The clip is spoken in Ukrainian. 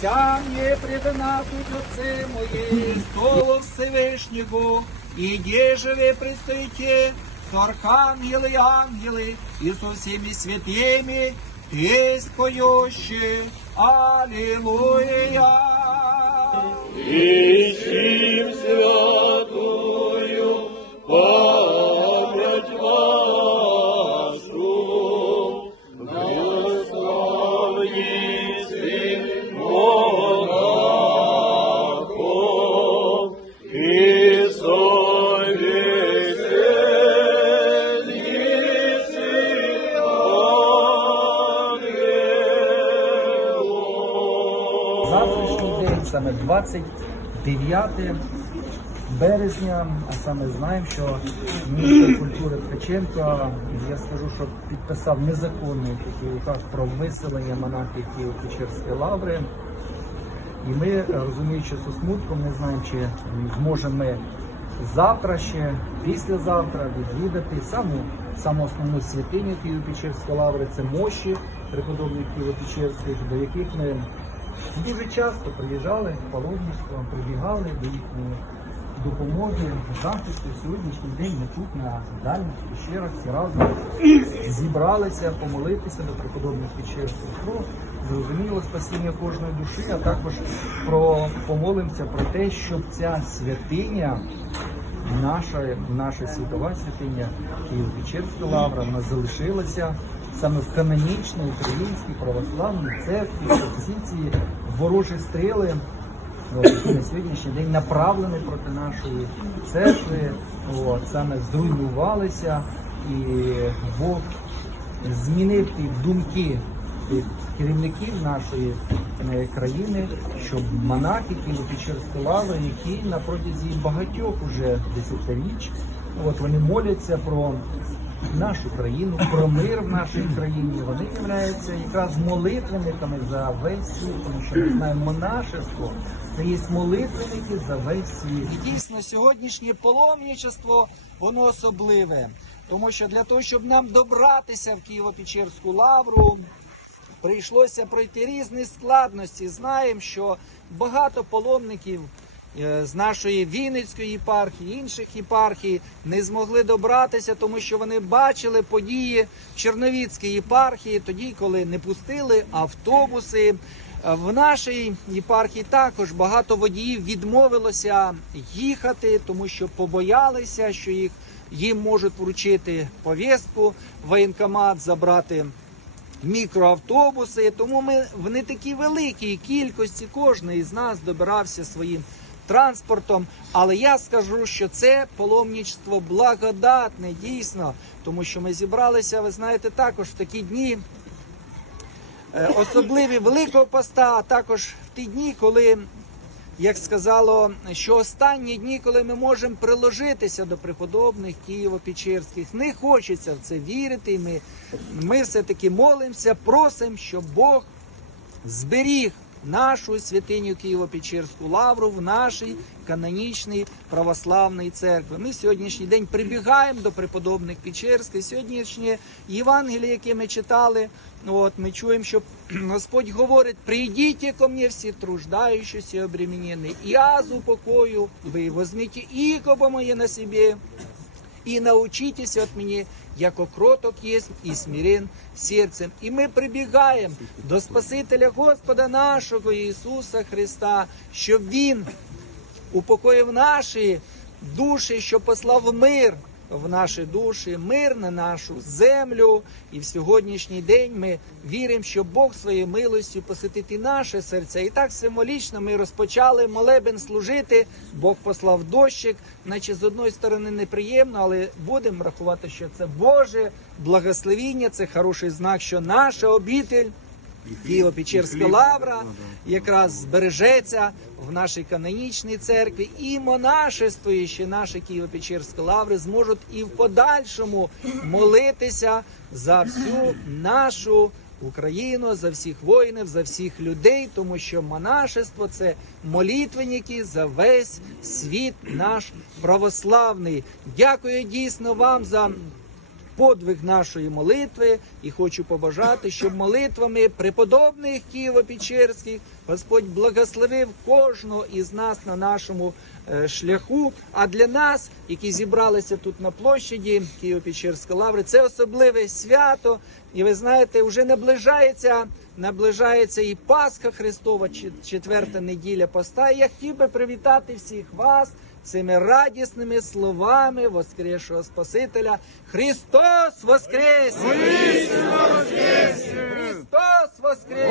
«Ся мне предназуть Отце моє, столу Всевишнього, і де же предстоїте с архангели и ангелы, и со всеми святыми, есть поющие. Аллилуйя! Ищем саме 29 березня, а саме знаємо, що міністр культури Ткаченко, я скажу, що підписав незаконний такий указ про виселення монахів Києво-Печерської лаври. І ми, розуміючи зі смутком, не знаємо, чи зможемо ми завтра ще, післязавтра відвідати саму, саму основну святиню Києво-Печерської лаври, це мощі преподобних Києво-Печерських, до яких ми дуже часто приїжджали паломництвом, прибігали до їхньої допомоги, захисту. Сьогоднішній день ми тут на дальніх пещерах всі разом зібралися помолитися до преподобних печерських про зрозуміло спасіння кожної душі, а також про помолимося про те, щоб ця святиня. Наша, наша світова святиня Києво-Печерська лавра вона залишилася саме в канонічній українській православній церкві, ці ворожі стріли, які на сьогоднішній день направлені проти нашої церкви, от, саме зруйнувалися, і Бог змінив ті думки керівників нашої е, країни, щоб монахи лави, які на протязі багатьох уже десятиріч, от вони моляться про нашу країну, про мир в нашій країні. Вони являються якраз молитвенниками за весь світ, тому що ми знаємо монашество, це є молитвенники за весь світ. І дійсно сьогоднішнє паломничество воно особливе, тому що для того, щоб нам добратися в Києво-Печерську лавру, прийшлося пройти різні складності. Знаємо, що багато паломників з нашої Вінницької єпархії, інших єпархій не змогли добратися, тому що вони бачили події в Черновіцькій єпархії, тоді, коли не пустили автобуси. Е, В нашій єпархії також багато водіїв відмовилося їхати, тому що побоялися, що їх їм можуть вручити повістку, воєнкомат забрати мікроавтобуси. Тому ми в не такій великій кількості кожен із нас добирався своїм транспортом. Але я скажу, що це паломничество благодатне, дійсно, тому що ми зібралися, ви знаєте, також в такі дні. е, Особливі Великого Поста, а також в ті дні, коли, як сказало, що останні дні, коли ми можемо приложитися до преподобних Києво-Печерських, не хочеться в це вірити. Ми, ми все-таки молимося, просимо, щоб Бог зберіг нашу святиню Києво-Печерську лавру в нашій канонічній православній церкві. Ми сьогоднішній день прибігаємо до преподобних Печерських. Сьогоднішнє Євангеліє, яке ми читали, от ми чуємо, що Господь говорить: прийдіть ко мне всі труждаючіся обременені, і аз упокою, ви возьмите иго моє на себе, и научитесь от меня, яко кроток есть и смирен сердцем. І ми прибігаємо до Спасителя Господа нашого Ісуса Христа, щоб Він упокоїв наші душі, що послав мир в наші душі, мир на нашу землю. І в сьогоднішній день ми віримо, що Бог своєю милостю посетить і наше серце. І так символічно ми розпочали молебен служити. Бог послав дощик, наче з одної сторони неприємно, але будемо рахувати, що це Боже благословіння, це хороший знак, що наша обітель Києво-Печерська лавра якраз збережеться в нашій канонічній церкві, і монашествуючі наші Києво-Печерські лаври зможуть і в подальшому молитися за всю нашу Україну, за всіх воїнів, за всіх людей, тому що монашество це молитвенники за весь світ наш православний. Дякую дійсно вам за подвиг нашої молитви. І хочу побажати, щоб молитвами преподобних Києво-Печерських Господь благословив кожного із нас на нашому шляху. А для нас, які зібралися тут на площаді Києво-Печерської лаври, це особливе свято. І ви знаєте, вже наближається, наближається і Пасха Христова, четверта неділя поста. І я хотів би привітати всіх вас цими радісними словами воскресшого Спасителя. Христос воскрес! Христос воскрес! Христос